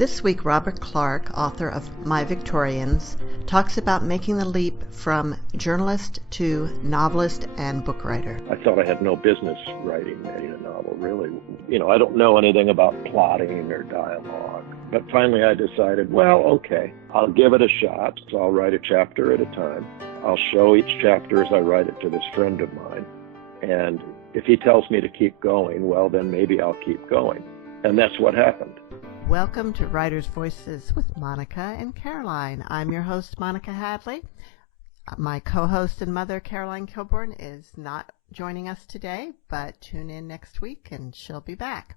This week, Robert Clark, author of My Victorians, talks about making the leap from journalist to novelist and book writer. I thought I had no business writing a novel, really. I don't know anything about plotting or dialogue. But finally I decided, well, okay, I'll give it a shot. So I'll write a chapter at a time. I'll show each chapter as I write it to this friend of mine. And if he tells me to keep going, well, then maybe I'll keep going. And that's what happened. Welcome to Writers' Voices with Monica and Caroline. I'm your host, Monica Hadley. My co-host and mother, Caroline Kilborn, is not joining us today, but tune in next week and she'll be back.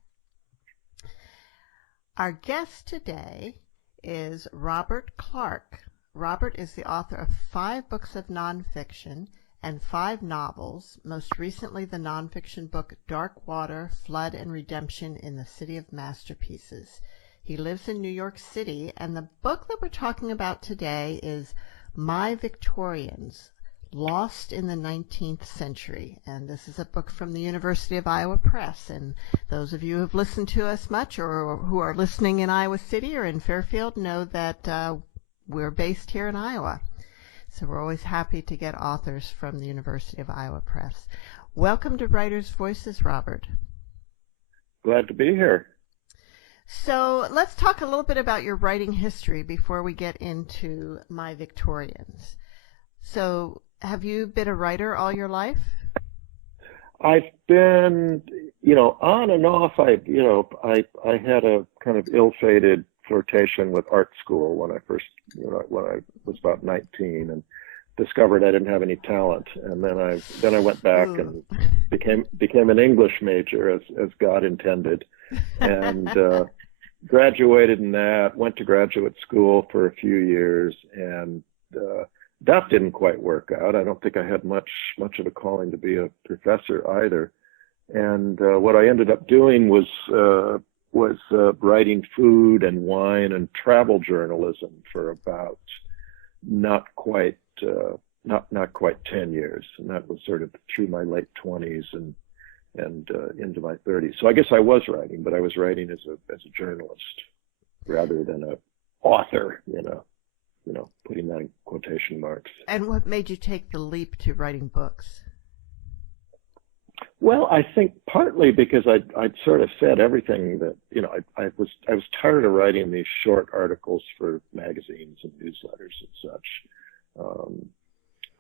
Our guest today is Robert Clark. Robert is the author of 5 books of nonfiction and 5 novels, most recently the nonfiction book Dark Water, Flood and Redemption in the City of Masterpieces. He lives in New York City, and the book that we're talking about today is My Victorians, Lost in the 19th Century. And this is a book from the University of Iowa Press. And those of you who have listened to us much or who are listening in Iowa City or in Fairfield know that we're based here in Iowa. So we're always happy to get authors from the University of Iowa Press. Welcome to Writers' Voices, Robert. Glad to be here. So let's talk a little bit about your writing history before we get into My Victorians. So have you been a writer all your life? I've been, on and off. I had a kind of ill-fated flirtation with art school when I first, when I was about 19 and discovered I didn't have any talent. And then I went back and became an English major as God intended. And graduated in that, went to graduate school for a few years, and that didn't quite work out. I don't think I had much of a calling to be a professor either. And what I ended up doing was writing food and wine and travel journalism for about not quite 10 years, and that was sort of through my late 20s and into my 30s. So I guess I was writing, but I was writing as a journalist rather than a author, putting that in quotation marks. And what made you take the leap to writing books? Well, I think partly because I'd sort of said everything that, I was tired of writing these short articles for magazines and newsletters and such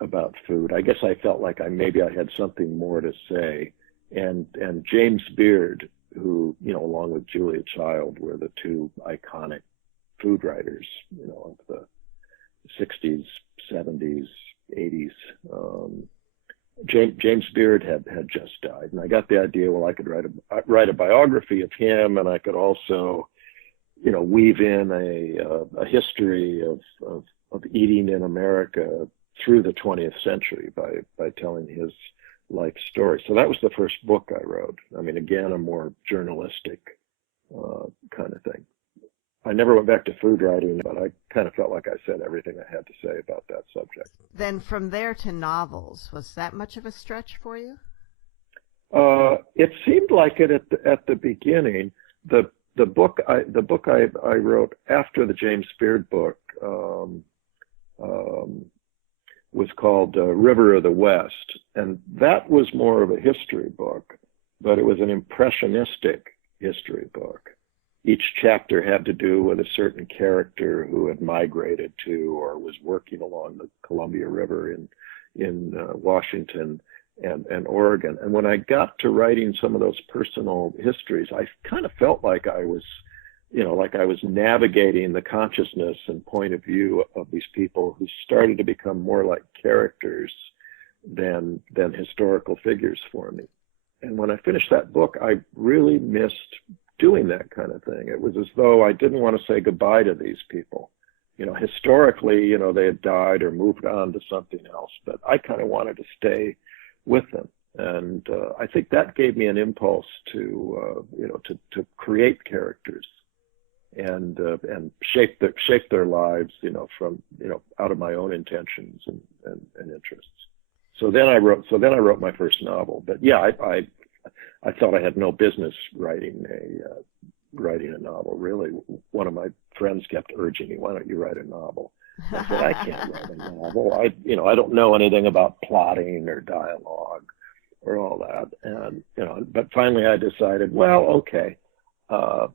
about food. I guess I felt like maybe I had something more to say. And James Beard, who, along with Julia Child, were the 2 iconic food writers, of the 60s, 70s, 80s. James Beard had just died, and I got the idea, well, I could write a biography of him, and I could also, weave in a history of eating in America through the 20th century by telling his life story. So that was the first book I wrote. I mean, again, a more journalistic kind of thing. I never went back to food writing, but I kind of felt like I said everything I had to say about that subject. Then from there to novels, was that much of a stretch for you? It seemed like it at the beginning. The book I wrote after the James Beard book was called River of the West, and that was more of a history book, but it was an impressionistic history book. Each chapter had to do with a certain character who had migrated to or was working along the Columbia River in Washington and Oregon. And when I got to writing some of those personal histories, I kind of felt like I was navigating the consciousness and point of view of these people who started to become more like characters than historical figures for me. And when I finished that book, I really missed doing that kind of thing. It was as though I didn't want to say goodbye to these people. Historically, they had died or moved on to something else, but I kind of wanted to stay with them. And I think that gave me an impulse to create characters and shape their lives, from out of my own intentions and interests. So then I wrote my first novel. But yeah, I thought I had no business writing writing a novel, really. One of my friends kept urging me, why don't you write a novel? I said, I can't write a novel. I don't know anything about plotting or dialogue or all that. And, but finally I decided, well, okay, I'll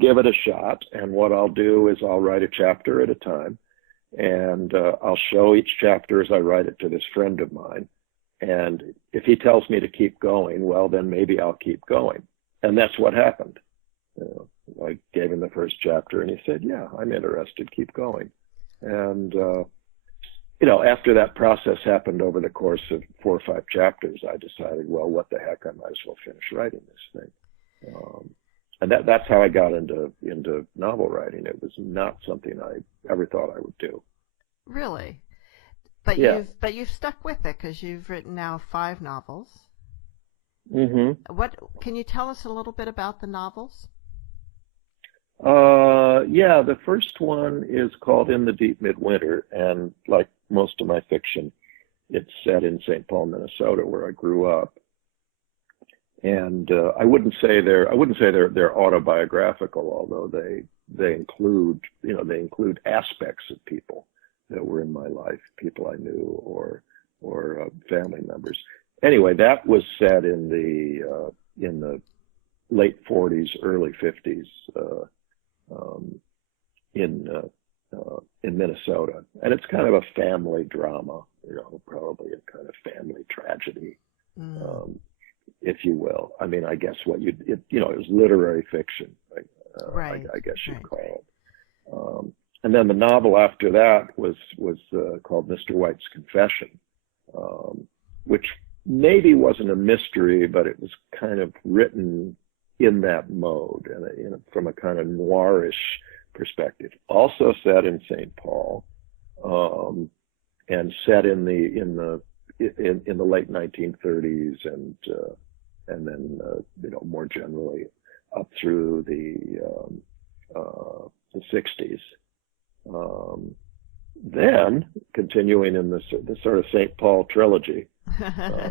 give it a shot. And what I'll do is I'll write a chapter at a time, and I'll show each chapter as I write it to this friend of mine. And if he tells me to keep going, well, then maybe I'll keep going. And that's what happened. I gave him the first chapter, and he said, yeah, I'm interested, keep going. And, after that process happened over the course of 4 or 5 chapters, I decided, well, what the heck, I might as well finish writing this thing. And that's how I got into novel writing. It was not something I ever thought I would do. Really? But yeah. you've stuck with it, because you've written now 5 novels. Mm-hmm. Can you tell us a little bit about the novels? Yeah, the first one is called In the Deep Midwinter, and like most of my fiction, it's set in St. Paul, Minnesota, where I grew up. And I wouldn't say they're autobiographical, although they include aspects of people that were in my life, people I knew or family members. Anyway, that was set in the late 40s, early 50s in Minnesota, and it's kind of a family drama, probably a kind of family tragedy, if you will. I mean, I guess it was literary fiction, right? I guess you'd call it. And then the novel after that was called Mr. White's Confession, which maybe wasn't a mystery, but it was kind of written in that mode and from a kind of noirish perspective. Also set in St. Paul, and set in the late 1930s and then more generally up through the 60s. Then continuing in the sort of St. Paul trilogy, I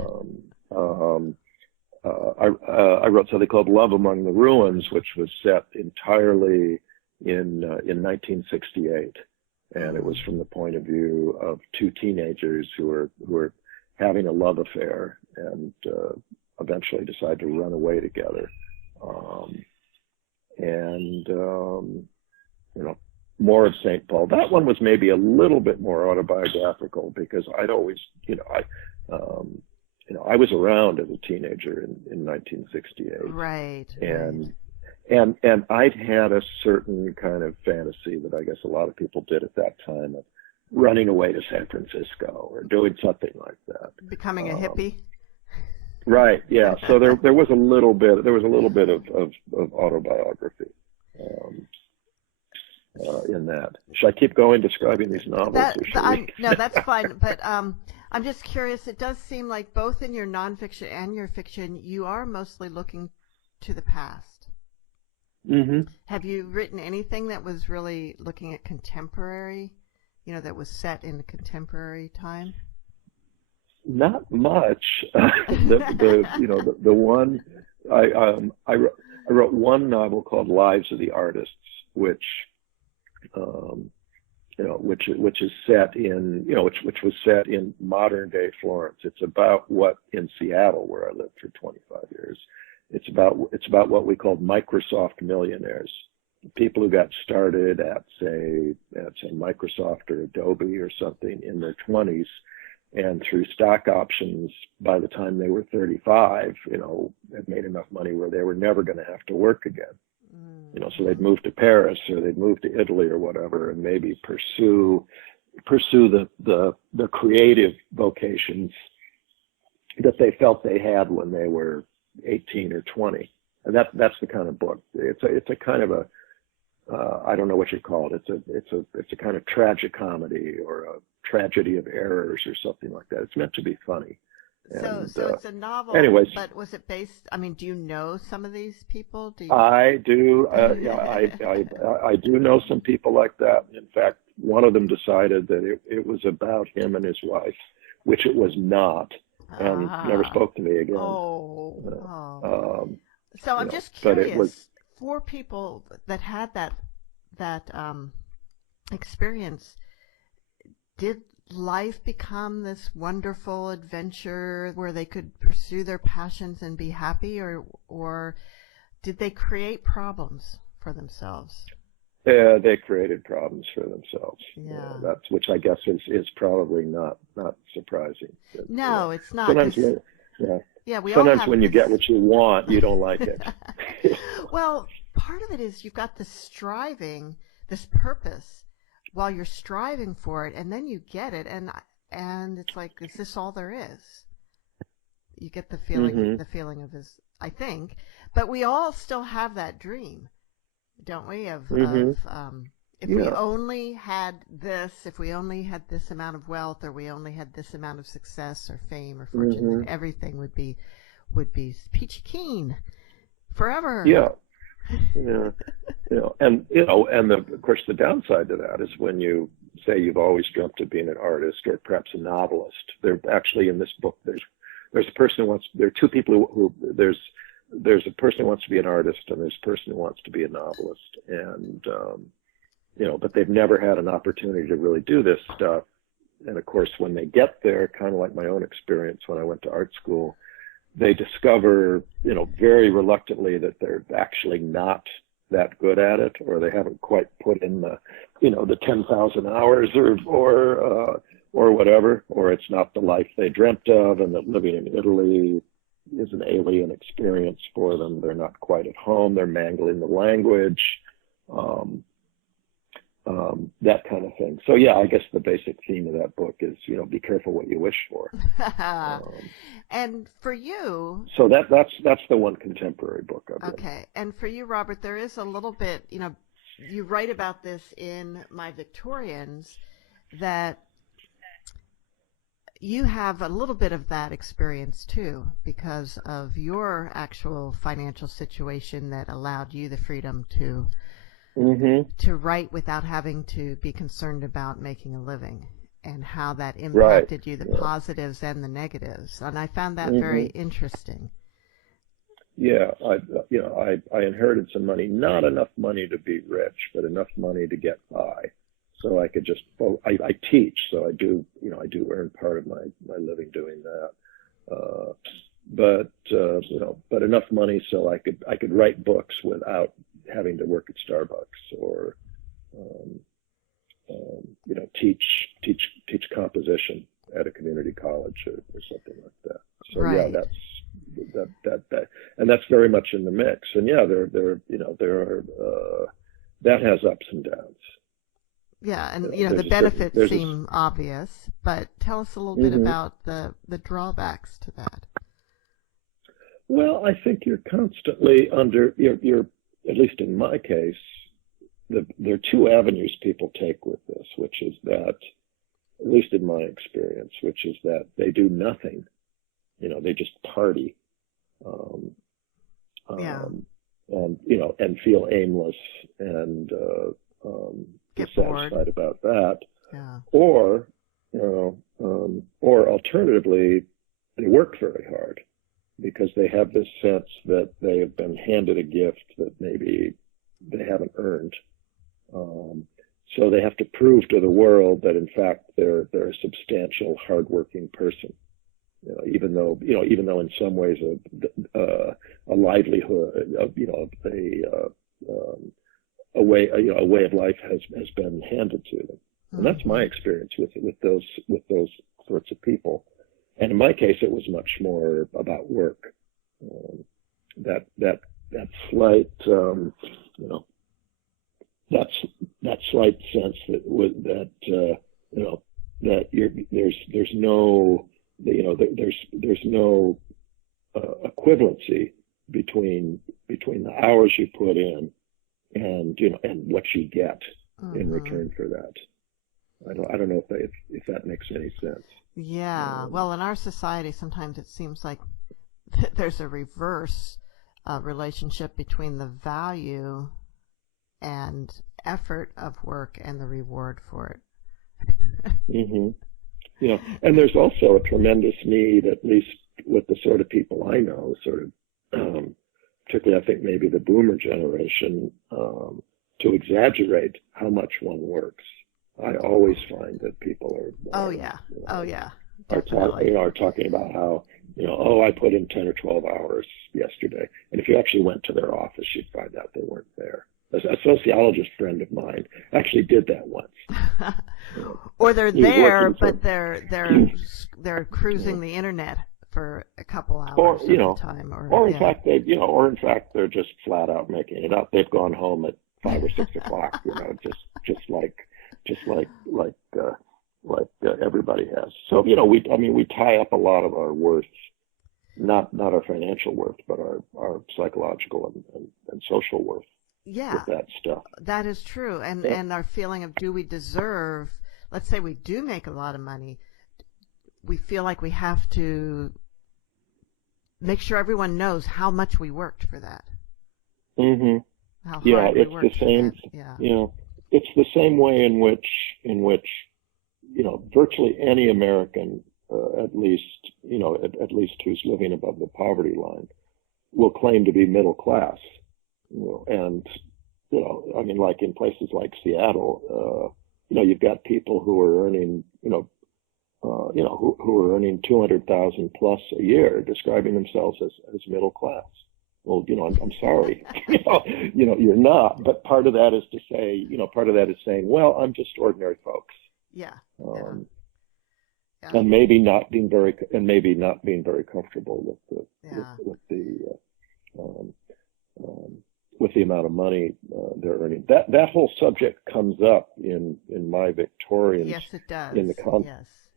wrote something called Love Among the Ruins, which was set entirely in 1968, and it was from the point of view of 2 teenagers who were having a love affair and eventually decide to run away together. More of St. Paul. That one was maybe a little bit more autobiographical, because I'd always, I was around as a teenager in 1968. Right. And I'd had a certain kind of fantasy that I guess a lot of people did at that time, of running away to San Francisco or doing something like that. Becoming a hippie. Right. Yeah. So there was a little bit of autobiography in that. Should I keep going describing these novels? No, that's fine. But I'm just curious. It does seem like both in your nonfiction and your fiction, you are mostly looking to the past. Mm-hmm. Have you written anything that was really looking at contemporary, that was set in the contemporary time? Not much. The one I wrote one novel called Lives of the Artists, which is set in which was set in modern day Florence. It's about what in Seattle, where I lived for 25 years. It's about what we called Microsoft millionaires, people who got started at say Microsoft or Adobe or something in their 20s, and through stock options, by the time they were 35, had made enough money where they were never going to have to work again. So they'd move to Paris or they'd move to Italy or whatever, and maybe pursue the creative vocations that they felt they had when they were 18 or 20. And that's the kind of book. It's a kind of a I don't know what you call it. It's a kind of tragicomedy or a tragedy of errors or something like that. It's meant to be funny. And, so it's a novel. Anyways, but was it based? I mean, do you know some of these people? I do. I do know some people like that. In fact, one of them decided that it was about him and his wife, which it was not, and never spoke to me again. So I'm just curious. for people that had that experience, did life become this wonderful adventure where they could pursue their passions and be happy, or did they create problems for themselves? Yeah, they created problems for themselves. Yeah. That's, which I guess is probably not surprising. But, no, it's not. Sometimes Sometimes when you get what you want, you don't like it. Well, part of it is you've got this striving, this purpose, while you're striving for it, and then you get it, and it's like, is this all there is? You get the feeling, the feeling of this, I think. But we all still have that dream, don't we? If we only had this, if we only had this amount of wealth, or we only had this amount of success or fame or fortune, then everything would be peachy keen forever. Yeah. And of course the downside to that is when you say you've always dreamt of being an artist or perhaps a novelist. There actually in this book there's a person who wants. There are two people who there's a person who wants to be an artist and there's a person who wants to be a novelist, and but they've never had an opportunity to really do this stuff. And of course, when they get there, kind of like my own experience when I went to art school, they discover, very reluctantly that they're actually not that good at it, or they haven't quite put in the 10,000 hours or whatever, or it's not the life they dreamt of, and that living in Italy is an alien experience for them. They're not quite at home. They're mangling the language, that kind of thing. So yeah, I guess the basic theme of that book is, be careful what you wish for. And for you, so that's the one contemporary book I've read. Okay, and for you, Robert, there is a little bit, you write about this in My Victorians, that you have a little bit of that experience too, because of your actual financial situation that allowed you the freedom to write without having to be concerned about making a living, and how that impacted you, the positives and the negatives. And I found that very interesting. Yeah, I inherited some money, not enough money to be rich, but enough money to get by. So I could just, I teach, so I do earn part of my living doing that. But enough money so I could write books without having to work at Starbucks or, teach composition at a community college or something like that. So right. Yeah, that, and that's very much in the mix. And yeah, there are, that has ups and downs. Yeah, and the benefits seem obvious, but tell us a little bit about the drawbacks to that. Well, I think you're constantly you're at least in my case, there are two avenues people take with this, which is that, at least in my experience, which is that they do nothing. They just party, and feel aimless and dissatisfied about that. Yeah. Or alternatively, they work very hard because they have this sense that they have been handed a gift that maybe they haven't earned. So they have to prove to the world that in fact they're a substantial, hardworking person. Even though in some ways a livelihood, a way of life has been handed to them. And that's my experience with those sorts of people. And in my case, it was much more about work. That slight, that slight sense that there's no equivalency between the hours you put in and what you get in return for that. I don't know if that makes any sense. Yeah. Well, in our society, sometimes it seems like there's a reverse relationship between the value and effort of work and the reward for it. Yeah, and there's also a tremendous need, at least with the sort of people I know, sort of particularly I think maybe the boomer generation, to exaggerate how much one works. I always find that people are, definitely. are talking about how, oh, I put in 10 or 12 hours yesterday. And if you actually went to their office, you'd find out they weren't there. A sociologist friend of mine actually did that once. Or they're there, but they're cruising the internet for a couple hours at a time, or in fact they're just flat out making it up. They've gone home at 5 or 6 o'clock, just like everybody has. So we tie up a lot of our worth, not our financial worth, but our psychological and social worth. Yeah, with that stuff. That is true, and our feeling of, do we deserve? Let's say we do make a lot of money, we feel like we have to make sure everyone knows how much we worked for that. Mm-hmm. How hard we worked it's the same. Yeah. It's the same way in which virtually any American, at least who's living above the poverty line, will claim to be middle class. And like in places like Seattle, you've got people who are earning, who are earning 200,000 plus a year, describing themselves as middle class. Well, I'm sorry, you're not. But part of that is to say, part of that is saying, well, I'm just ordinary folks. Yeah. And maybe not being very comfortable with the amount of money they're earning. That whole subject comes up in My Victorians. Yes, it does.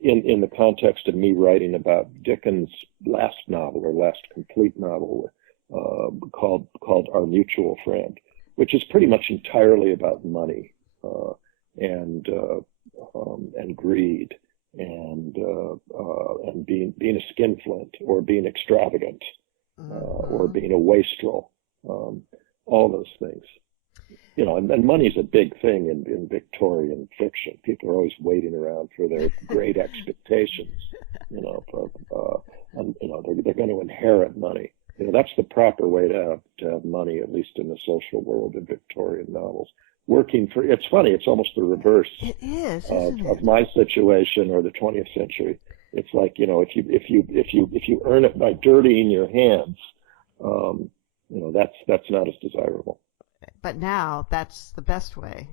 In the context of me writing about Dickens' last novel, or last complete novel, called Our Mutual Friend, which is pretty much entirely about money and greed and being a skinflint, or being extravagant, or being a wastrel. All those things, and money's a big thing in Victorian fiction. People are always waiting around for their great expectations, and they're going to inherit money. That's the proper way to have money, at least in the social world in Victorian novels. It's funny, it's almost the reverse of my situation or the 20th century. It's like, if you earn it by dirtying your hands, that's not as desirable. But now that's the best way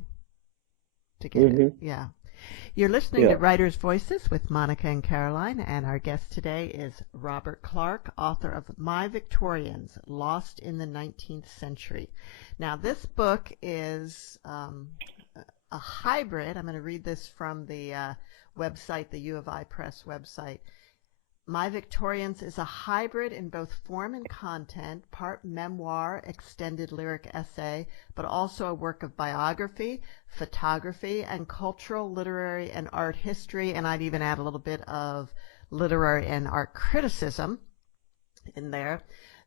to get it. Yeah. You're listening to Writers' Voices with Monica and Caroline, and our guest today is Robert Clark, author of My Victorians, Lost in the 19th Century. Now, this book is a hybrid. I'm going to read this from the website, the U of I Press website. My Victorians is a hybrid in both form and content, part memoir, extended lyric essay, but also a work of biography, photography, and cultural, literary, and art history, and I'd even add a little bit of literary and art criticism in there.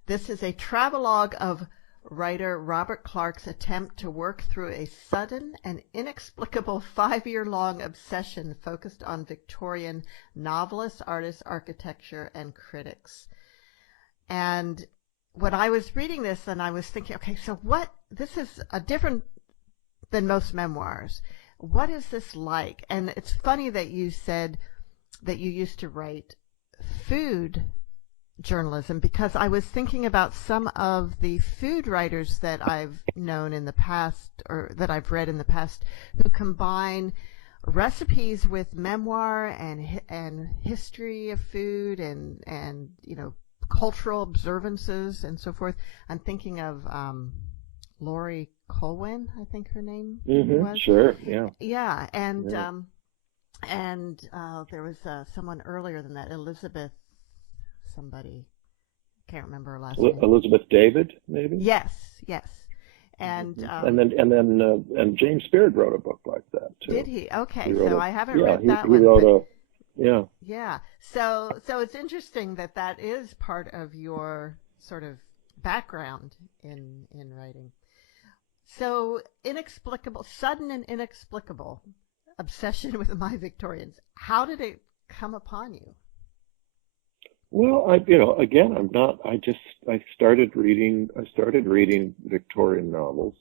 This is a travelogue of writer Robert Clark's attempt to work through a sudden and inexplicable 5-year-long obsession focused on Victorian novelists, artists, architecture, and critics. And when I was reading this, and I was thinking, okay, so this is a different than most memoirs. What is this like? And it's funny that you said that you used to write food journalism, because I was thinking about some of the food writers that I've known in the past, or that I've read in the past, who combine recipes with memoir and history of food and cultural observances and so forth. I'm thinking of Laurie Colwyn, I think her name was. Sure, yeah. Yeah, and there was someone earlier than that, Elizabeth somebody, can't remember her last name. Elizabeth David, maybe. Yes. And James Beard wrote a book like that too. Did he? Okay, so I haven't read that one. Yeah. So it's interesting that is part of your sort of background in writing. So sudden and inexplicable obsession with My Victorians. How did it come upon you? Well, again, I'm not. I started reading Victorian novels.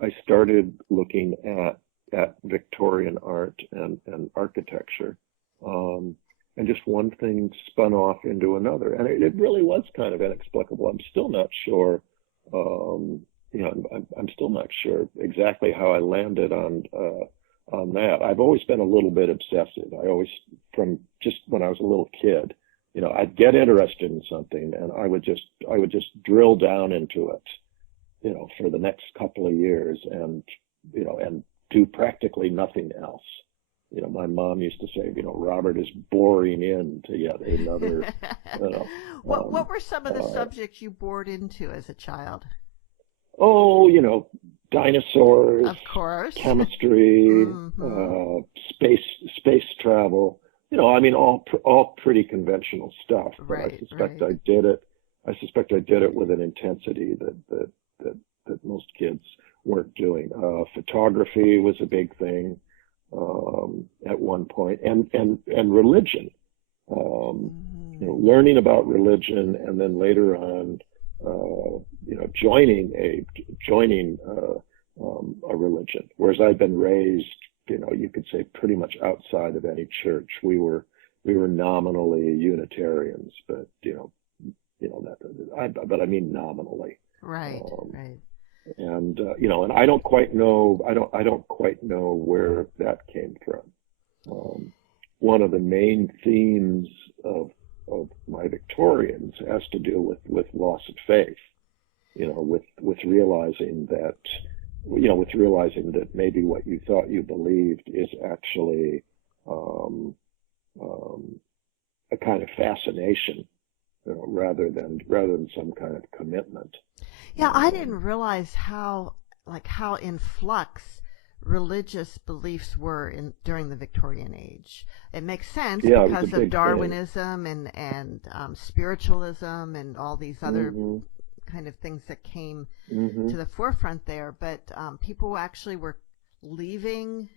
I started looking at Victorian art and architecture, um, and just one thing spun off into another, and it really was kind of inexplicable. I'm still not sure. I'm still not sure exactly how I landed on that. I've always been a little bit obsessive. From just when I was a little kid, I'd get interested in something, and I would just drill down into it, for the next couple of years, and do practically nothing else. My mom used to say, Robert is boring into yet another, you know, What um, were some of the uh, subjects you bored into as a child? oh, dinosaurs, Of course. chemistry, Hmm. space, space travel. I mean, all pretty conventional stuff. But Right, right. I suspect I did it with an intensity that most kids weren't doing. Photography was a big thing at one point, and religion. Um, Hmm. Learning about religion, and then later on, joining a religion. Whereas I'd been raised, you could say pretty much outside of any church. We were nominally Unitarians, but but I mean nominally. Right, Um, right. and I don't quite know. I don't quite know where that came from. Um, One of the main themes of my Victorians has to do with loss of faith. With realizing that, maybe what you thought you believed is actually um, um, a kind of fascination, rather than some kind of commitment. Yeah, I Um, didn't realize how in flux religious beliefs were in during the Victorian age. It makes sense yeah, it was a because of big thing. Darwinism and spiritualism and all these other Hmm. kind of things that came Hmm. to the forefront there. But people actually were leaving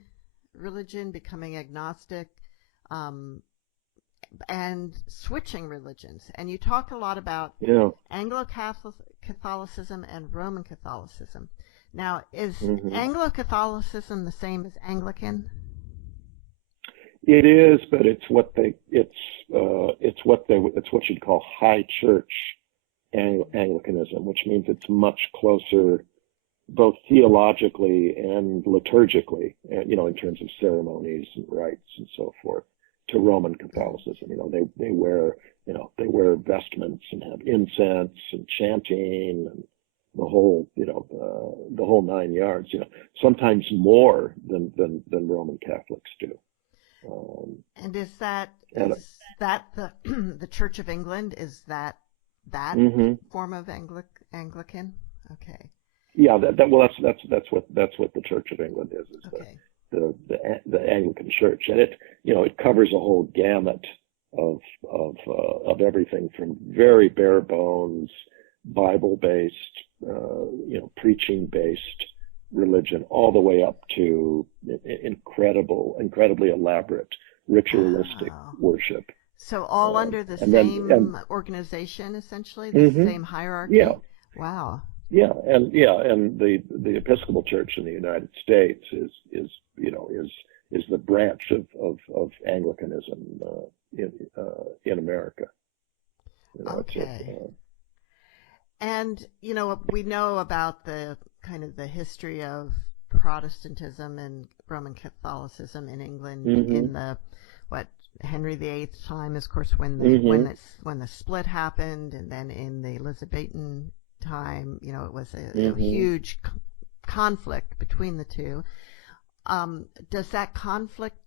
religion, becoming agnostic, um, and switching religions. And you talk a lot about Yeah. Anglo-Catholicism and Roman Catholicism. Now, is Hmm. Anglo-Catholicism the same as Anglican? It is, but it's what you'd call high church Anglicanism, which means it's much closer, both theologically and liturgically, in terms of ceremonies and rites and so forth, to Roman Catholicism. They wear vestments and have incense and chanting and the whole 9 yards. Sometimes more than Roman Catholics do. Um, And and is that the the Church of England? Is that hmm form of Anglican? Okay, Yeah, well, that's what the Church of England is okay. the Anglican Church, and it covers a whole gamut of of everything from very bare bones Bible based, preaching based religion, all the way up to incredibly elaborate ritualistic Wow. worship. So all under the And then and same organization, essentially, the hmm same yeah. hierarchy? Wow. And the Episcopal Church in the United States is the branch of Anglicanism in America. It's Okay. And, we know about the kind of the history of Protestantism and Roman Catholicism in England hmm in the what Henry VIII's time is, of course, hmm when the split happened, and then in the Elizabethan time, it was a hmm huge conflict between the two. Does that conflict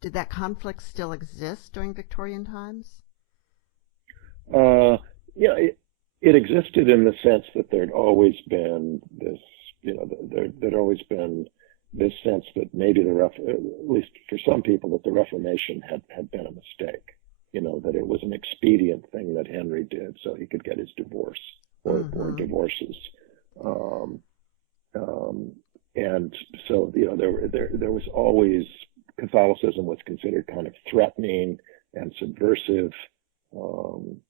did that conflict still exist during Victorian times? uh, yeah, it existed in the sense that there'd always been this, there'd always been this sense that maybe at least for some people, that the Reformation had been a mistake. That it was an expedient thing that Henry did so he could get his divorce, or Mm-hmm. divorces. Um, um, and so, there was always, Catholicism was considered kind of threatening and subversive, um,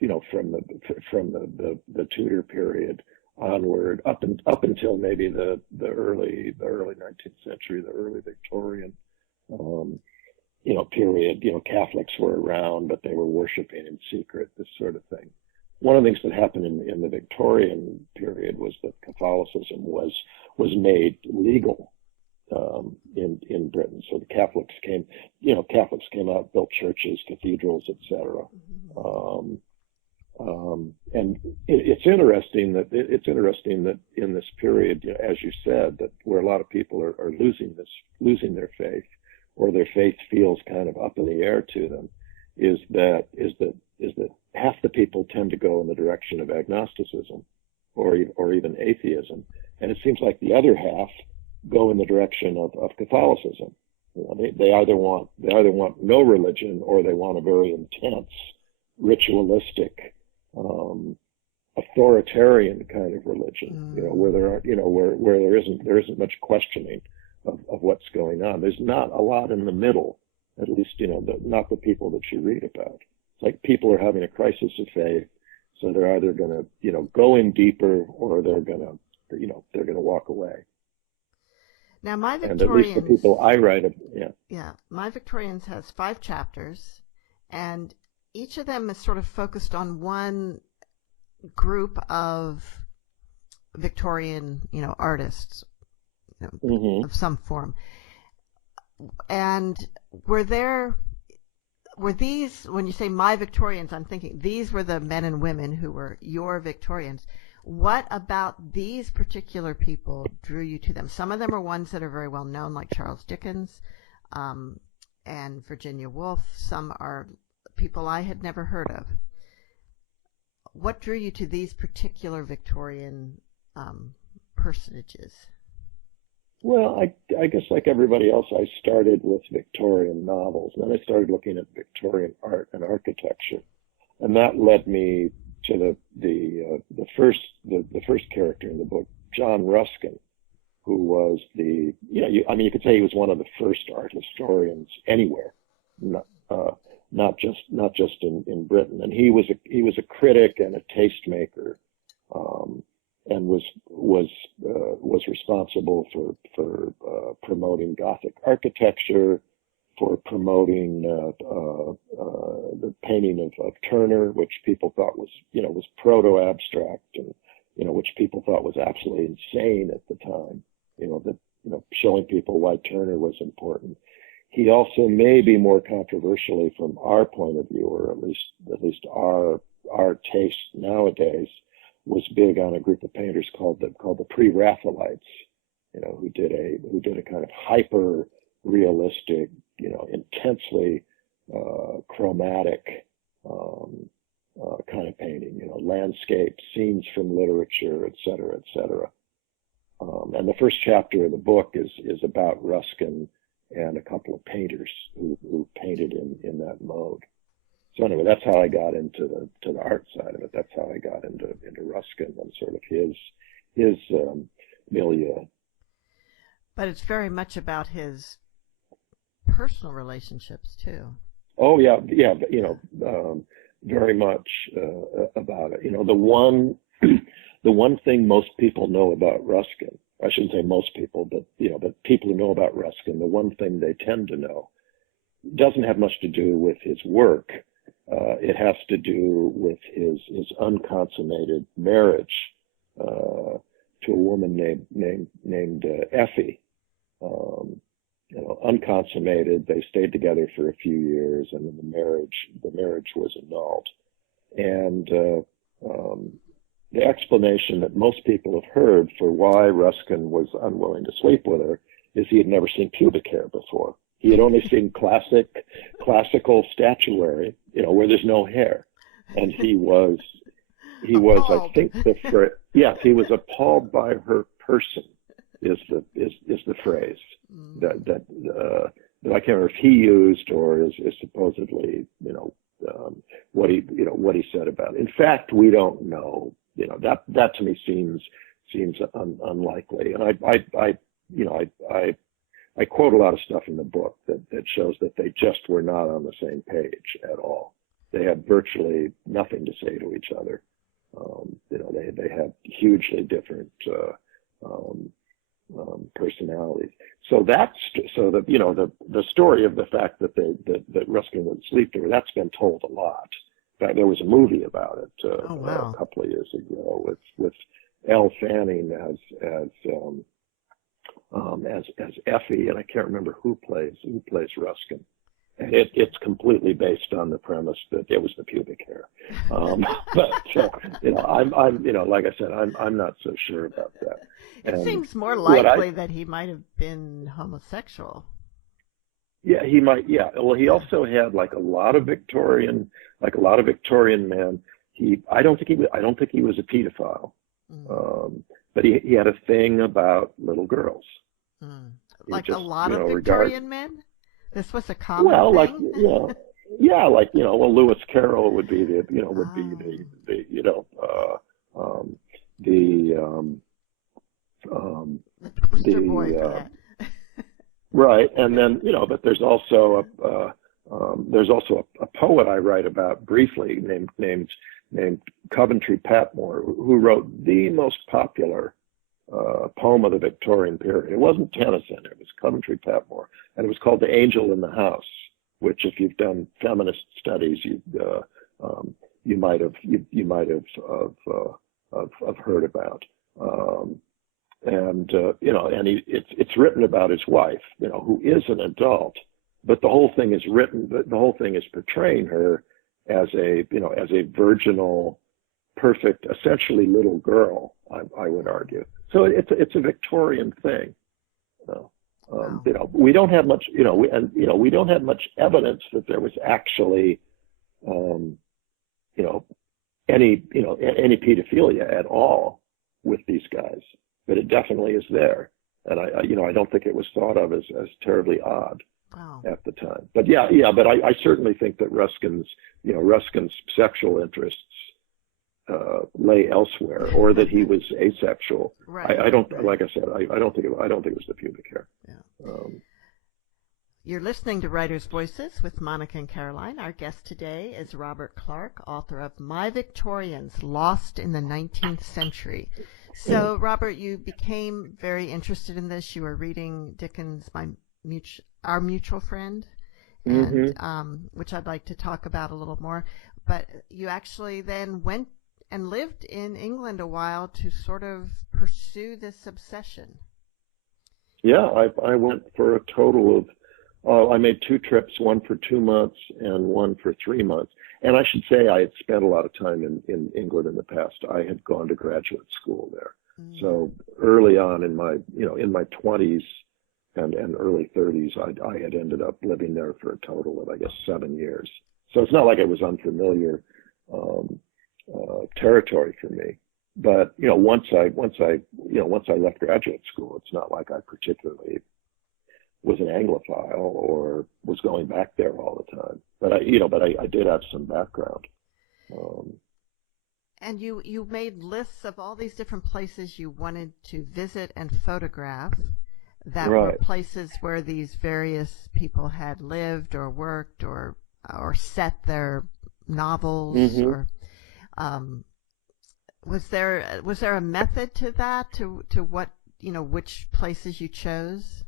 you know, from the Tudor period onward, up until maybe the early 19th century, the early Victorian, you know, period. You know, Catholics were around, but they were worshiping in secret, this sort of thing. One of the things that happened in the Victorian period was that Catholicism was made legal in Britain. So the Catholics came, you know, Catholics came out, built churches, cathedrals, etc. And it's interesting that in this period, you know, as you said, that where a lot of people are losing their faith, or their faith feels kind of up in the air to them, is that half the people tend to go in the direction of agnosticism, or even atheism, and it seems like the other half go in the direction of Catholicism. You know, they either want no religion, or they want a very intense, ritualistic, authoritarian kind of religion. You know, where there are, you know, where there isn't much questioning of what's going on. There's not a lot in the middle, at least, you know, not the people that you read about. It's like people are having a crisis of faith, so they're either going to, you know, go in deeper, or they're going to walk away. Now, my Victorians, and at least the people I write about, yeah, my Victorians has 5 chapters, and each of them is sort of focused on one group of Victorian, you know, artists, you know, of some form. And were these, when you say my Victorians, I'm thinking these were the men and women who were your Victorians. What about these particular people drew you to them? Some of them are ones that are very well known, like Charles Dickens and Virginia Woolf. Some are people I had never heard of. What drew you to these particular Victorian personages? Well, I guess like everybody else, I started with Victorian novels, and then I started looking at Victorian art and architecture, and that led me to the first character in the book, John Ruskin, who was you could say he was one of the first art historians anywhere, not just in Britain, and he was a critic and a tastemaker, and was responsible for promoting Gothic architecture, for promoting the painting of Turner, which people thought was proto-abstract, and which people thought was absolutely insane at the time. Showing people why Turner was important. He also, maybe more controversially from our point of view, or at least our taste nowadays, was big on a group of painters called the Pre-Raphaelites, who did a kind of hyper realistic, intensely chromatic kind of painting, landscape, scenes from literature, et cetera, et cetera. And the first chapter of the book is about Ruskin and a couple of painters who painted in that mode. So anyway, that's how I got into the art side of it. That's how I got into Ruskin and sort of his milieu. But it's very much about his personal relationships too. Oh yeah, very much about it. The one thing most people know about Ruskin, I shouldn't say most people, but but people who know about Ruskin, the one thing they tend to know doesn't have much to do with his work. It has to do with his unconsummated marriage to a woman named Effie. Unconsummated. They stayed together for a few years, and then the marriage was annulled. And the explanation that most people have heard for why Ruskin was unwilling to sleep with her is he had never seen pubic hair before. He had only seen classical statuary, where there's no hair, and he was, I think he was appalled by her person. Is the phrase that I can't remember if he used or is supposedly what he said about it. In fact, we don't know. To me seems unlikely, and I I quote a lot of stuff in the book that shows that they just were not on the same page at all. They had virtually nothing to say to each other. They had hugely different personalities. So the story of the fact that Ruskin would sleep with her, that's been told a lot. In fact, there was a movie about it a couple of years ago with Elle Fanning as Effie, and I can't remember who plays Ruskin. And it's completely based on the premise that it was the pubic hair. But I'm like I said, I'm not so sure about that. It seems more likely that he might have been homosexual. Yeah, he might. Yeah. Well, he also had like a lot of Victorian men. I don't think he was a pedophile. But he had a thing about little girls. Like just, a lot of Victorian men? This was a common thing? Like Lewis Carroll would be the right, and then but there's also a poet I write about briefly named Coventry Patmore, who wrote the most popular poem of the Victorian period. It wasn't Tennyson, it was Coventry Patmore, and it was called The Angel in the House, which if you've done feminist studies, you might have heard about. It's written about his wife, who is an adult, but the whole thing is portraying her as a virginal, perfect, essentially little girl, I would argue. So it's a Victorian thing. We don't have much, we don't have much evidence that there was actually, any pedophilia at all with these guys, but it definitely is there. And I don't think it was thought of as terribly odd. Wow. At the time. But but I certainly think that Ruskin's sexual interests lay elsewhere, or that he was asexual. Right. I don't, like I said, I don't think it was the pubic hair. Yeah. You're listening to Writers' Voices with Monica and Caroline. Our guest today is Robert Clark, author of My Victorians, Lost in the 19th Century. So, Robert, you became very interested in this. You were reading Dickens' Our Mutual Friend, and which I'd like to talk about a little more. But you actually then went and lived in England a while to sort of pursue this obsession. Yeah, I went for a total of, I made 2 trips, one for 2 months and one for 3 months. And I should say I had spent a lot of time in England in the past. I had gone to graduate school there. So early on in my 20s, and early 30s, I had ended up living there for a total of, I guess, 7 years. So it's not like it was unfamiliar territory for me. But once I left graduate school, it's not like I particularly was an Anglophile or was going back there all the time. But I did have some background. And you made lists of all these different places you wanted to visit and photograph. That were places where these various people had lived or worked or set their novels. Or was there a method to that, to what which places you chose?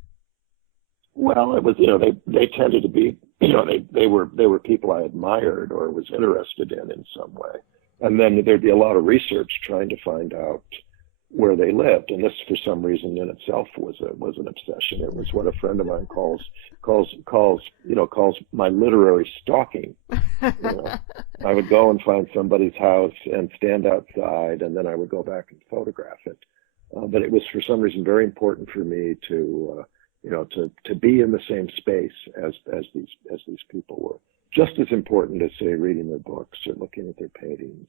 Well, it was they tended to be they were people I admired or was interested in some way, and then there'd be a lot of research trying to find out where they lived, and this, for some reason, in itself was an obsession. It was what a friend of mine calls my literary stalking. I would go and find somebody's house and stand outside, and then I would go back and photograph it. But it was, for some reason, very important for me to be in the same space as these people were. Just as important as, say, reading their books or looking at their paintings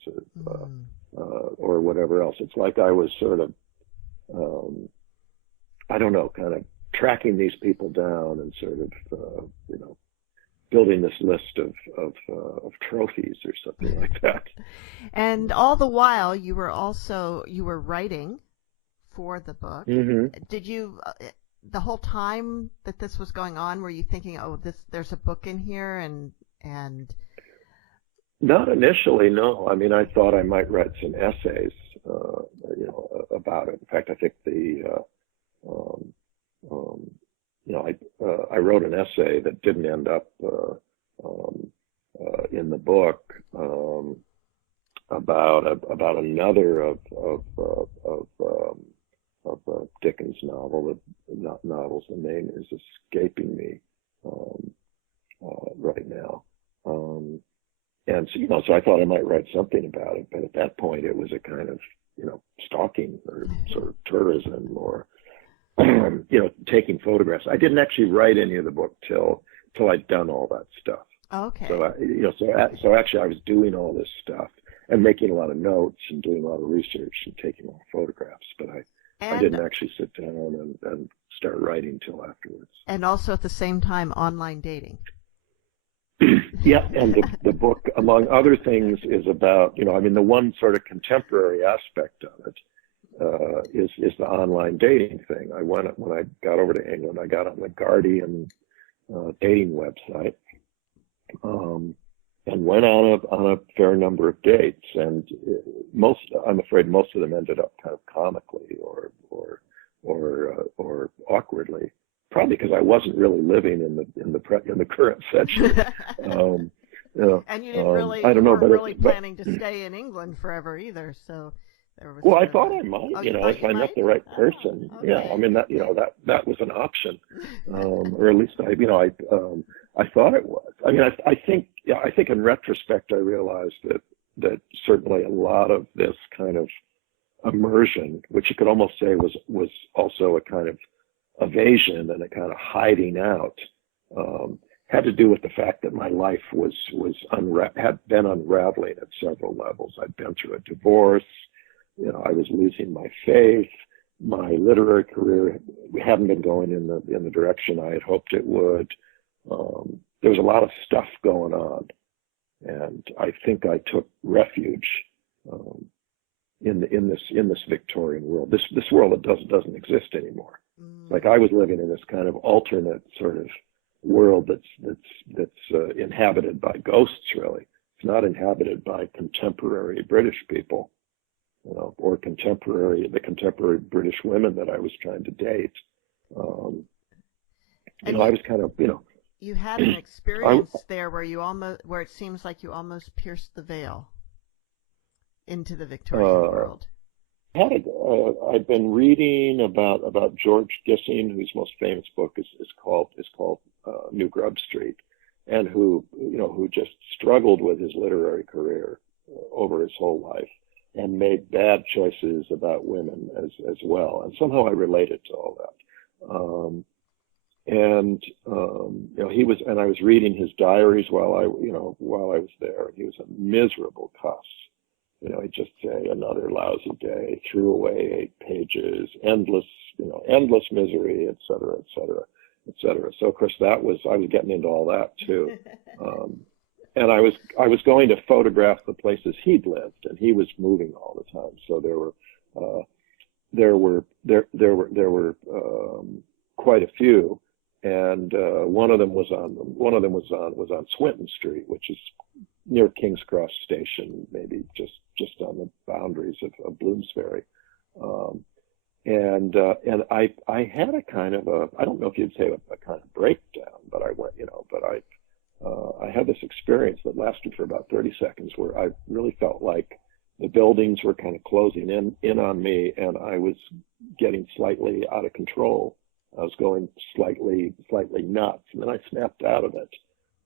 or whatever else. It's like I was sort of, kind of tracking these people down and sort of, building this list of trophies or something like that. And all the while, you were writing for the book. Mm-hmm. Did you the whole time that this was going on, were you thinking, oh, there's a book in here, and Not initially, no. I mean, I thought I might write some essays, about it. In fact, I think I wrote an essay that didn't end up in the book about another of Dickens' novels. The name is escaping me right now. And so I thought I might write something about it, but at that point it was a kind of, stalking or sort of tourism or, taking photographs. I didn't actually write any of the book till I'd done all that stuff. Okay. So actually I was doing all this stuff and making a lot of notes and doing a lot of research and taking a lot of photographs, but I didn't actually sit down and start writing till afterwards. And also at the same time, online dating. Yeah, and the book, among other things, is about, the one sort of contemporary aspect of it is the online dating thing. When I got over to England, I got on the Guardian dating website and went on a fair number of dates, and I'm afraid most of them ended up kind of comically or awkwardly. Probably because I wasn't really living in the current century. And you didn't really, I don't know, weren't really planning to stay in England forever either. So there was. Well, I thought I might. If I met the right person. Okay. Yeah, I mean that was an option, or at least I thought it was. I mean, I think in retrospect I realized that certainly a lot of this kind of immersion, which you could almost say was also a kind of evasion and a kind of hiding out, had to do with the fact that my life had been unraveling at several levels. I'd been through a divorce. I was losing my faith. My literary career hadn't been going in the direction I had hoped it would. There was a lot of stuff going on, and I think I took refuge in this Victorian world. This world that doesn't exist anymore. Like I was living in this kind of alternate sort of world that's inhabited by ghosts. Really, it's not inhabited by contemporary British people, or the contemporary British women that I was trying to date. I was kind of, You had an experience there where it seems like you almost pierced the veil into the Victorian world. I'd been reading about George Gissing, whose most famous book is called New Grub Street, and who just struggled with his literary career over his whole life and made bad choices about women as well. And somehow I related to all that. I was reading his diaries while I was there. He was a miserable cuss. He'd just say another lousy day, threw away 8 pages, endless misery, et cetera, et cetera, et cetera. So of course I was getting into all that too. And I was going to photograph the places he'd lived, and he was moving all the time. So there were quite a few, and one of them was on Swinton Street, which is near King's Cross Station, maybe just on the boundaries of Bloomsbury. And I had a kind of I don't know if you'd say a kind of breakdown, but I had this experience that lasted for about 30 seconds where I really felt like the buildings were kind of closing in on me, and I was getting slightly out of control. I was going slightly nuts, and then I snapped out of it.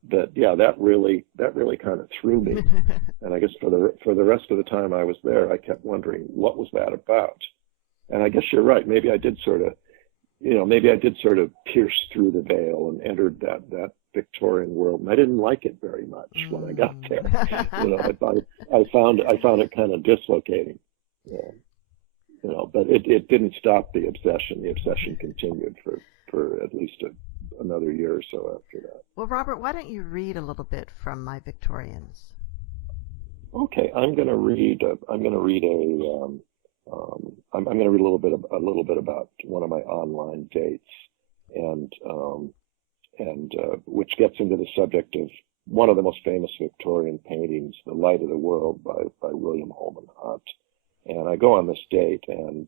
But yeah, that really kind of threw me. And I guess for the rest of the time I was there, I kept wondering, what was that about? And I guess you're right. Maybe I did sort of pierce through the veil and entered that Victorian world, and I didn't like it very much when I got there. I found it kind of dislocating. But it didn't stop the obsession. The obsession continued for at least another year or so after that. Well, Robert, why don't you read a little bit from my Victorians? Okay, I'm going to read a little bit about one of my online dates. and which gets into the subject of one of the most famous Victorian paintings, The Light of the World by William Holman Hunt. And I go on this date, and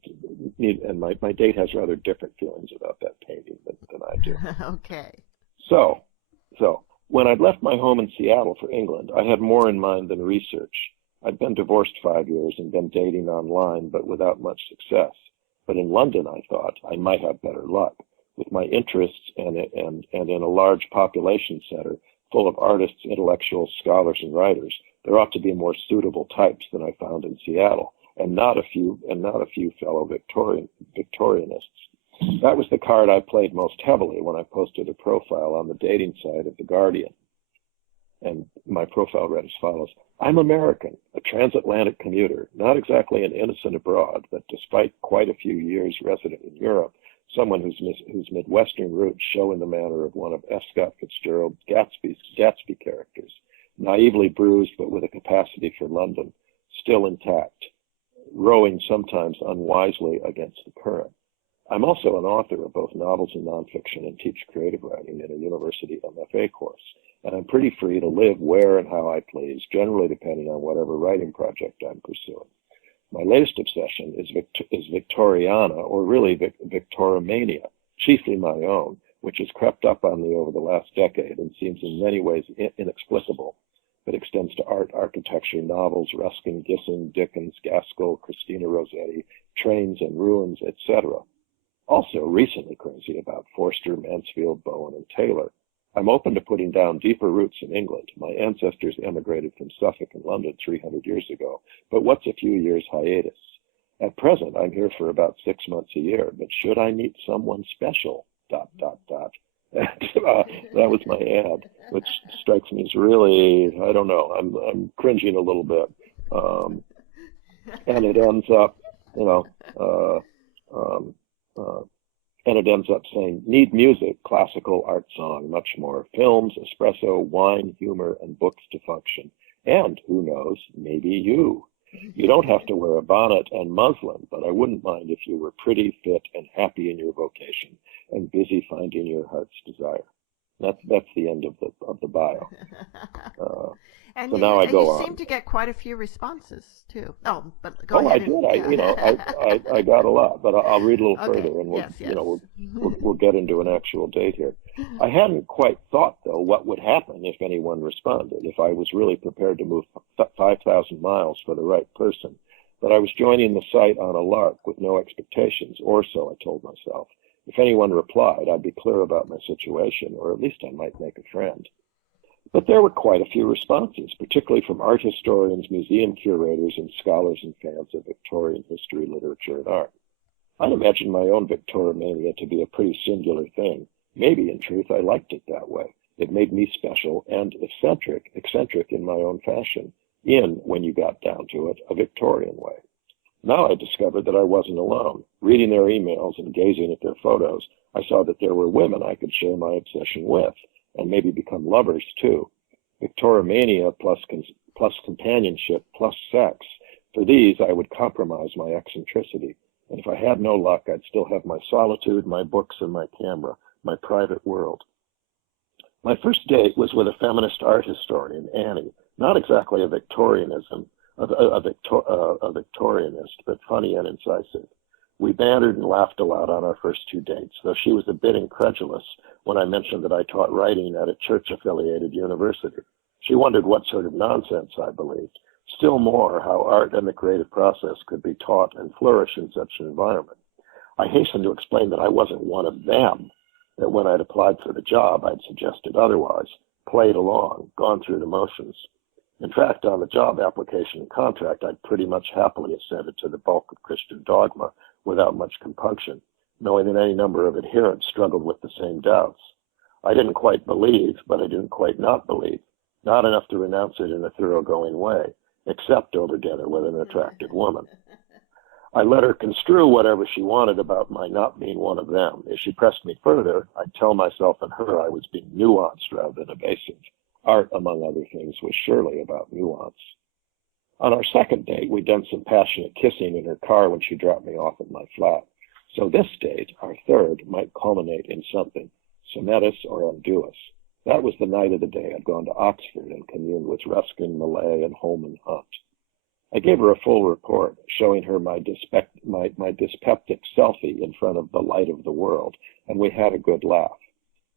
my date has rather different feelings about that painting than I do. Okay. So when I'd left my home in Seattle for England, I had more in mind than research. I'd been divorced 5 years and been dating online, but without much success. But in London, I thought, I might have better luck. With my interests and in a large population center full of artists, intellectuals, scholars, and writers, there ought to be more suitable types than I found in Seattle, and not a few fellow Victorianists. That was the card I played most heavily when I posted a profile on the dating site of The Guardian. And my profile read as follows: I'm American, a transatlantic commuter, not exactly an innocent abroad, but despite quite a few years resident in Europe, someone whose Midwestern roots show in the manner of one of F. Scott Fitzgerald's Gatsby characters, naively bruised but with a capacity for London, still intact, rowing sometimes unwisely against the current. I'm also an author of both novels and nonfiction and teach creative writing in a university MFA course, and I'm pretty free to live where and how I please, generally depending on whatever writing project I'm pursuing. My latest obsession is Victoriana, or really Victoromania, chiefly my own, which has crept up on me over the last decade and seems in many ways inexplicable, but extends to art, architecture, novels, Ruskin, Gissing, Dickens, Gaskell, Christina Rossetti, trains and ruins, etc. Also recently crazy about Forster, Mansfield, Bowen, and Taylor. I'm open to putting down deeper roots in England. My ancestors emigrated from Suffolk and London 300 years ago, but what's a few years hiatus? At present, I'm here for about 6 months a year, but should I meet someone special, ... And, that was my ad, which strikes me as really, I don't know, I'm cringing a little bit. And it ends up, and it ends up saying, need music, classical, art song, much more, films, espresso, wine, humor, and books to function. And who knows, maybe you. You don't have to wear a bonnet and muslin, but I wouldn't mind if you were pretty, fit, and happy in your vocation and busy finding your heart's desire. That's the end of the bio. And so now I go on. You seem to get quite a few responses too. Oh, but go ahead. I did. I got a lot, but I'll read a little further, and we'll get into an actual date here. I hadn't quite thought though what would happen if anyone responded, if I was really prepared to move 5,000 miles for the right person. But I was joining the site on a lark with no expectations, or so I told myself. If anyone replied, I'd be clear about my situation, or at least I might make a friend. But there were quite a few responses, particularly from art historians, museum curators, and scholars and fans of Victorian history, literature, and art. I'd imagined my own Victoromania to be a pretty singular thing. Maybe, in truth, I liked it that way. It made me special and eccentric in my own fashion, in, when you got down to it, a Victorian way. Now I discovered that I wasn't alone. Reading their emails and gazing at their photos, I saw that there were women I could share my obsession with, and maybe become lovers too. Victoromania plus companionship plus sex. For these, I would compromise my eccentricity. And if I had no luck, I'd still have my solitude, my books, and my camera, my private world. My first date was with a feminist art historian, Annie, not exactly a Victorianist, but funny and incisive. We bantered and laughed a lot on our first 2 dates, though she was a bit incredulous when I mentioned that I taught writing at a church-affiliated university. She wondered what sort of nonsense I believed. Still more, how art and the creative process could be taught and flourish in such an environment. I hastened to explain that I wasn't one of them, that when I'd applied for the job, I'd suggested otherwise, played along, gone through the motions. In fact, on the job application and contract, I'd pretty much happily assented to the bulk of Christian dogma without much compunction, knowing that any number of adherents struggled with the same doubts. I didn't quite believe, but I didn't quite not believe, not enough to renounce it in a thoroughgoing way, except over dinner with an attractive woman. I let her construe whatever she wanted about my not being one of them. If she pressed me further, I'd tell myself and her I was being nuanced rather than evasive. Art, among other things, was surely about nuance. On our second date, we'd done some passionate kissing in her car when she dropped me off at my flat. So this date, our third, might culminate in something, cement us or undo us. That was the night of the day I'd gone to Oxford and communed with Ruskin, Millay, and Holman Hunt. I gave her a full report, showing her my dyspeptic selfie in front of the light of the world, and we had a good laugh.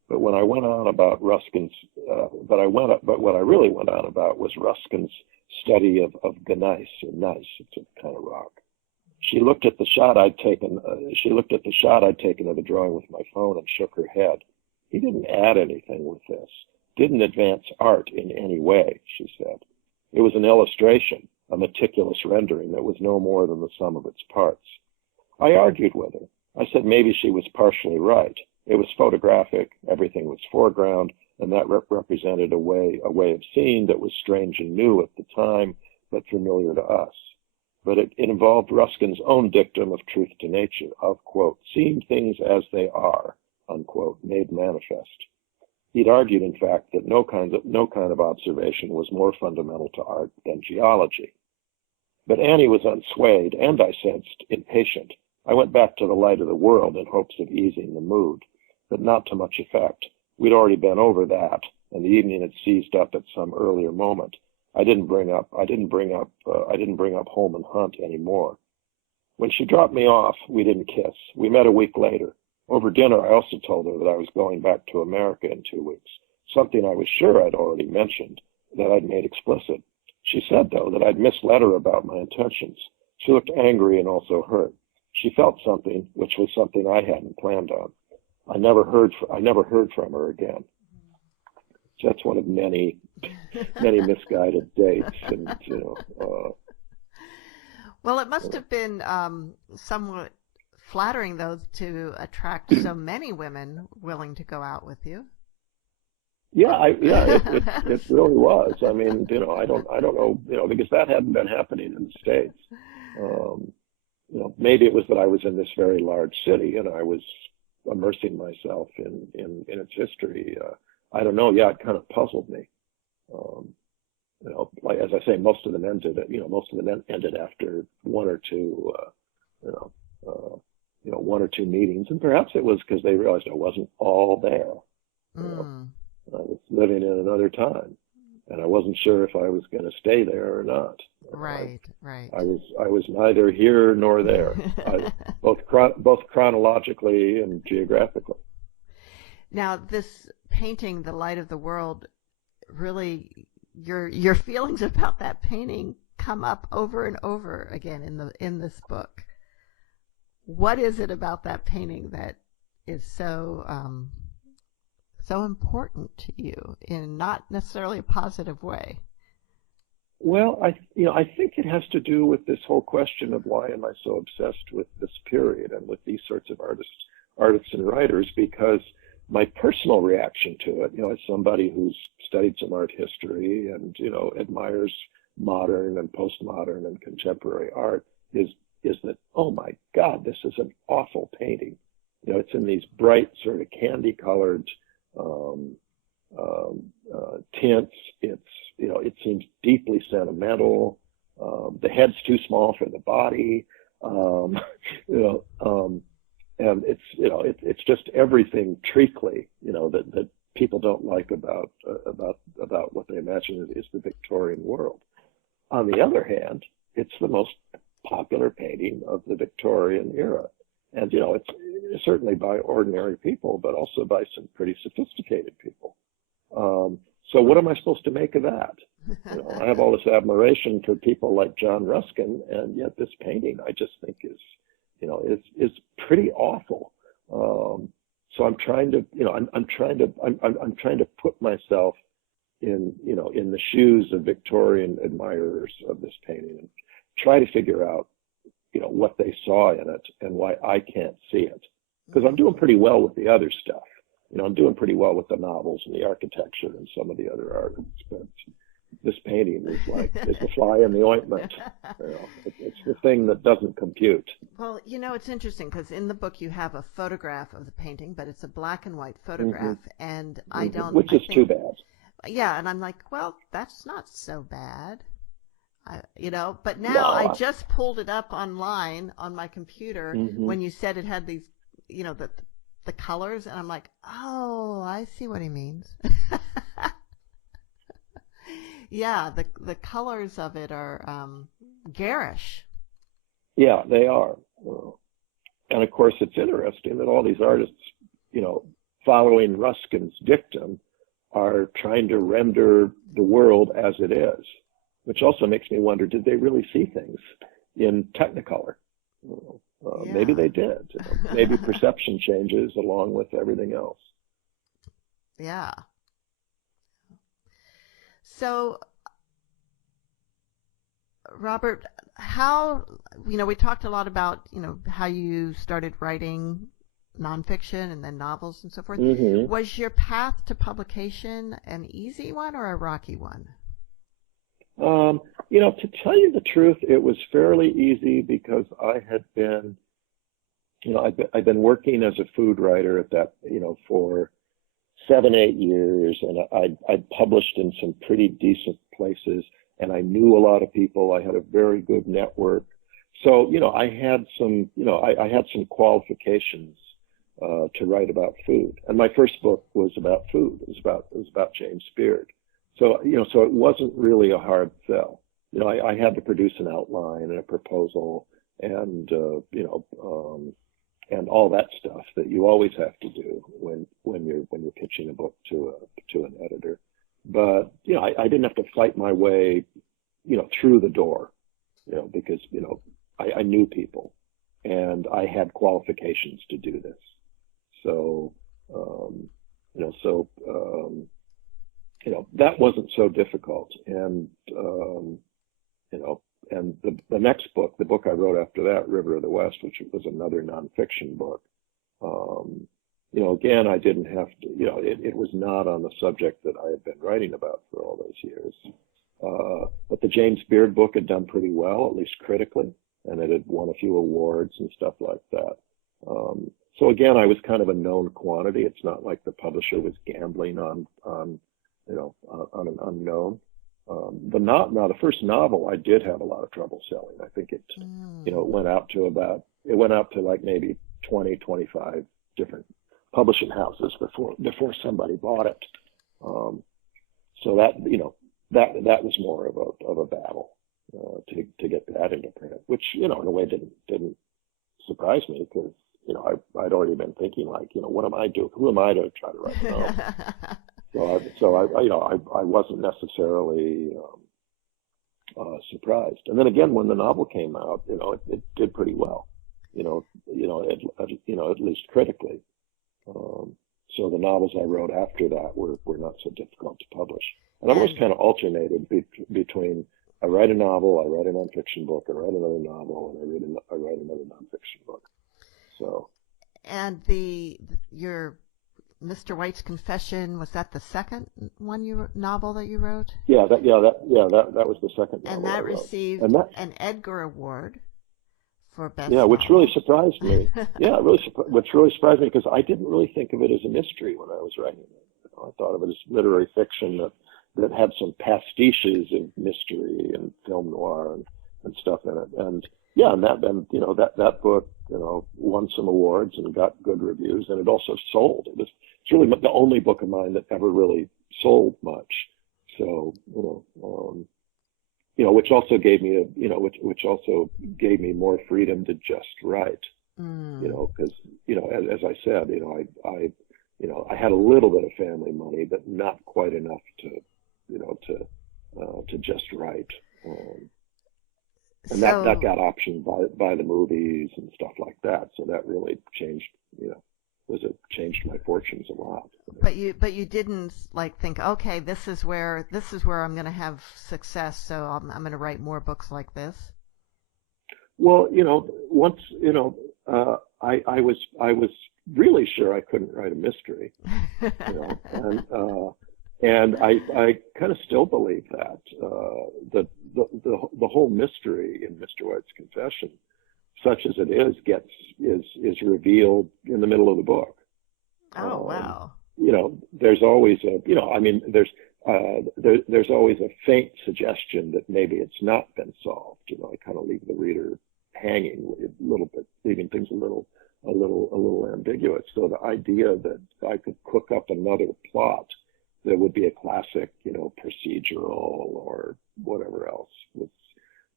But when I went on about Ruskin's, what I really went on about was Ruskin's study of gneiss, or gneiss, it's a kind of rock. She looked at the shot I'd taken. Of the drawing with my phone and shook her head. He didn't add anything with this. Didn't advance art in any way, she said. It was an illustration, a meticulous rendering that was no more than the sum of its parts. I argued with her. I said maybe she was partially right. It was photographic, everything was foreground, and that represented a way of seeing that was strange and new at the time, but familiar to us. But it involved Ruskin's own dictum of truth to nature, of, quote, seeing things as they are, unquote, made manifest. He'd argued, in fact, that no kind of observation was more fundamental to art than geology. But Annie was unswayed, and I sensed impatient. I went back to the light of the world in hopes of easing the mood, but not to much effect. We'd already been over that, and the evening had seized up at some earlier moment. I didn't bring up Holman Hunt anymore. When she dropped me off, we didn't kiss. We met a week later. Over dinner, I also told her that I was going back to America in 2 weeks, something I was sure I'd already mentioned, that I'd made explicit. She said, though, that I'd misled her about my intentions. She looked angry and also hurt. She felt something, which was something I hadn't planned on. I never heard from her again. So that's one of many misguided dates, and well, it must have been somewhat flattering, though, to attract so many women willing to go out with you. It really was. I mean, I don't know, because that hadn't been happening in the States. Maybe it was that I was in this very large city and I was immersing myself in its history. I don't know. Yeah, it kind of puzzled me. Like, as I say, most of them ended after one or two meetings, and perhaps it was because they realized I wasn't all there. I was living in another time, and I wasn't sure if I was going to stay there or not. Right. I was neither here nor there, both chronologically and geographically. Now, this painting, The Light of the World, really, your feelings about that painting come up over and over again in this book. What is it about that painting that is so important to you in not necessarily a positive way? Well, I think it has to do with this whole question of why am I so obsessed with this period and with these sorts of artists and writers, because my personal reaction to it, as somebody who's studied some art history and, admires modern and postmodern and contemporary art, is that, oh my God, this is an awful painting. It's in these bright sort of candy colored tints. It seems deeply sentimental. The head's too small for the body. And it's just everything treacly, that people don't like about what they imagine is the Victorian world. On the other hand, it's the most popular painting of the Victorian era. And, it's certainly by ordinary people, but also by some pretty sophisticated people. So what am I supposed to make of that? I have all this admiration for people like John Ruskin, and yet this painting I just think is pretty awful. So I'm trying to put myself in the shoes of Victorian admirers of this painting and try to figure out, what they saw in it and why I can't see it. Because I'm doing pretty well with the other stuff. I'm doing pretty well with the novels and the architecture and some of the other artists, but this painting is the fly in the ointment. It's the thing that doesn't compute. Well, it's interesting because in the book you have a photograph of the painting, but it's a black and white photograph, and which is too bad. Yeah, and I'm like, well, that's not so bad. But now No, I just pulled it up online on my computer mm-hmm. when you said it had these, the colors, and I'm like, oh, I see what he means. Yeah, the colors of it are garish. Yeah, they are. And of course, it's interesting that all these artists, following Ruskin's dictum, are trying to render the world as it is, which also makes me wonder, did they really see things in Technicolor? Yeah. Maybe they did. Maybe perception changes along with everything else. Yeah. So, Robert, we talked a lot about, how you started writing nonfiction and then novels and so forth. Mm-hmm. Was your path to publication an easy one or a rocky one? To tell you the truth, it was fairly easy because I had been, I'd been working as a food writer at that, for 7-8 years, and I'd published in some pretty decent places, and I knew a lot of people. I had a very good network. So, I had some, I had some qualifications to write about food. And my first book was about food. It was about James Beard. So, so it wasn't really a hard sell. I had to produce an outline and a proposal and, and all that stuff that you always have to do when you're pitching a book to an editor. But, I didn't have to fight my way, through the door, because, I knew people and I had qualifications to do this. So, that wasn't so difficult. And, and the next book, the book I wrote after that, River of the West, which was another nonfiction book, again, I didn't have to, it was not on the subject that I had been writing about for all those years. But the James Beard book had done pretty well, at least critically, and it had won a few awards and stuff like that. So again, I was kind of a known quantity. It's not like the publisher was gambling on an unknown. The first novel I did have a lot of trouble selling. I think it went out to like maybe 20, 25 different publishing houses before somebody bought it. So that, that was more of a battle, to get that into print, which, in a way didn't surprise me because, I'd already been thinking like, what am I doing? Who am I to try to write a novel? So I wasn't necessarily surprised. And then again, when the novel came out, it did pretty well, at least critically. So the novels I wrote after that were not so difficult to publish. And I've always kind of alternated between I write a novel, I write a nonfiction book, I write another novel, and I write another nonfiction book. So. And your Mr. White's Confession, was that the second novel that you wrote? Yeah, that was the second novel. And that received an Edgar Award for best. Yeah, which novel. really surprised me. Which really surprised me because I didn't really think of it as a mystery when I was writing it. I thought of it as literary fiction that had some pastiches of mystery and film noir and stuff in it. And yeah, and that book, won some awards and got good reviews, and it also sold. It's really the only book of mine that ever really sold much. So, which also gave me which also gave me more freedom to just write. Because as I said, I had a little bit of family money, but not quite enough to just write. And that got optioned by the movies and stuff like that. So that really changed, changed my fortunes a lot. But you didn't think, okay, this is where I'm going to have success. So I'm going to write more books like this. Well, once, I was really sure I couldn't write a mystery, and I kind of still believe that the whole mystery in Mr. White's Confession, such as it is revealed in the middle of the book. Oh, wow. There's always there's there's always a faint suggestion that maybe it's not been solved. You know, I kind of leave the reader hanging a little bit, leaving things a little ambiguous. So the idea that I could cook up another plot that would be a classic, you know, procedural or whatever else was,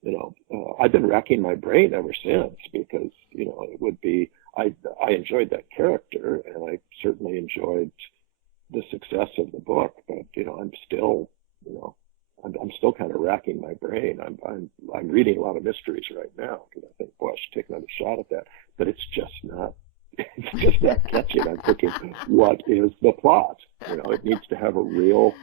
you know, I've been racking my brain ever since, because, you know, it would be, I enjoyed that character, and I certainly enjoyed the success of the book, but, you know, I'm still, you know, I'm still kind of racking my brain. I'm reading a lot of mysteries right now, because I think, boy, I should take another shot at that, but it's just not catching. I'm thinking, what is the plot? You know, it needs to have a real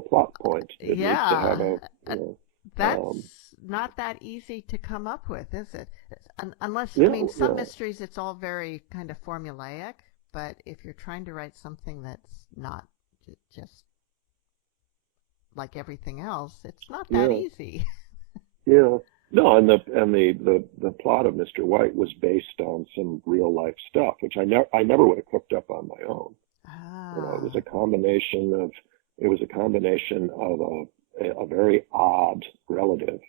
plot point. It needs to have a, you know, that's not that easy to come up with, is it? Unless, yeah, I mean, some yeah. mysteries, it's all very kind of formulaic, but if you're trying to write something that's not just like everything else, it's not that easy. Yeah. No, and the plot of Mr. White was based on some real life stuff, which I never would have cooked up on my own. You know, it was a combination of a very odd relative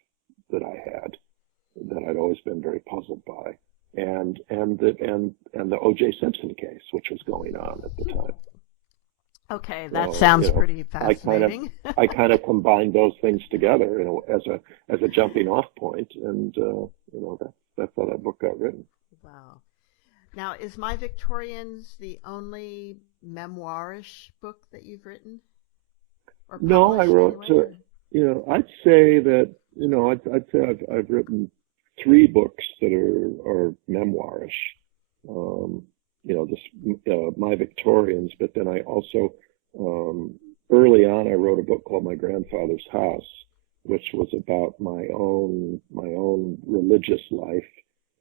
that I had, that I'd always been very puzzled by, and the O.J. Simpson case, which was going on at the time. Okay, that sounds, you know, pretty fascinating. I kind of combined those things together, you know, as a jumping off point, and you know, that's how that book got written. Wow. Now, is My Victorians the only memoirish book that you've written? Or no, I wrote. Anyway? You know, I'd say that, you know, I'd say I've written 3 books that are memoirish. You know, this My Victorians, but then I also early on I wrote a book called My Grandfather's House, which was about my own religious life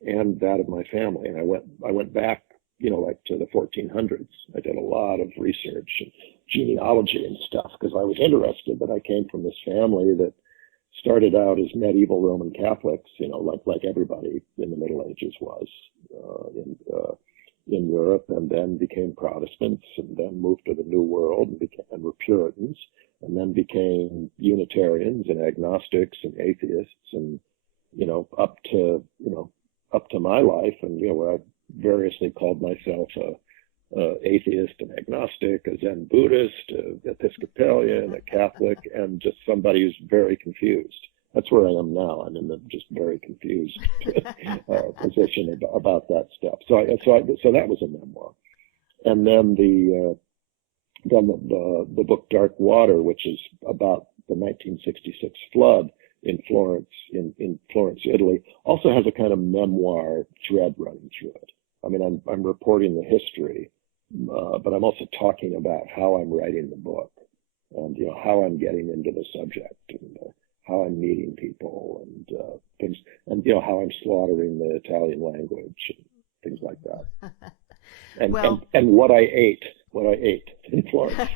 and that of my family. And I went back, you know, like to the 1400s. I did a lot of research and genealogy and stuff, because I was interested. But I came from this family that started out as medieval Roman Catholics, you know, like everybody in the Middle Ages was in Europe, and then became Protestants, and then moved to the New World and were Puritans, and then became Unitarians and agnostics and atheists, and, you know, up to my life, and, you know, where I variously called myself a atheist, an agnostic, a Zen Buddhist, an Episcopalian, a Catholic, and just somebody who's very confused. That's where I am now. I'm in the just very confused position about that stuff. So that was a memoir, and then the book Dark Water, which is about the 1966 flood in Florence, in Florence, Italy, also has a kind of memoir thread running through it. I mean, I'm reporting the history, but I'm also talking about how I'm writing the book, and, you know, how I'm getting into the subject, and how I'm meeting people, and things, and, you know, how I'm slaughtering the Italian language and things like that. And what I ate in Florence,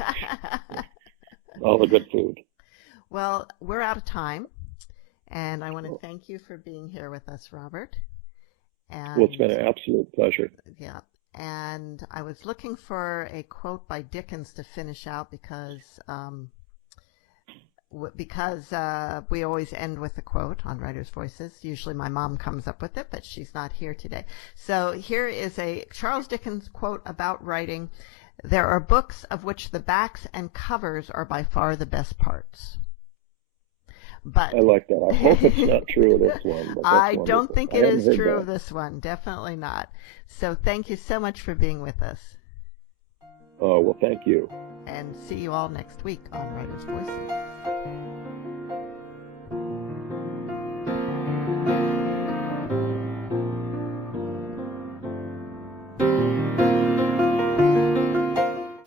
all the good food. Well, we're out of time, and I want to thank you for being here with us, Robert. And, well, it's been an absolute pleasure. Yeah. And I was looking for a quote by Dickens to finish out, because we always end with a quote on Writer's Voices. Usually my mom comes up with it, but she's not here today. So here is a Charles Dickens quote about writing. There are books of which the backs and covers are by far the best parts. But I like that. I hope it's not true of this one. But I don't think it is true of this one. Definitely not. So thank you so much for being with us. Oh, well, thank you. And see you all next week on Writer's Voices.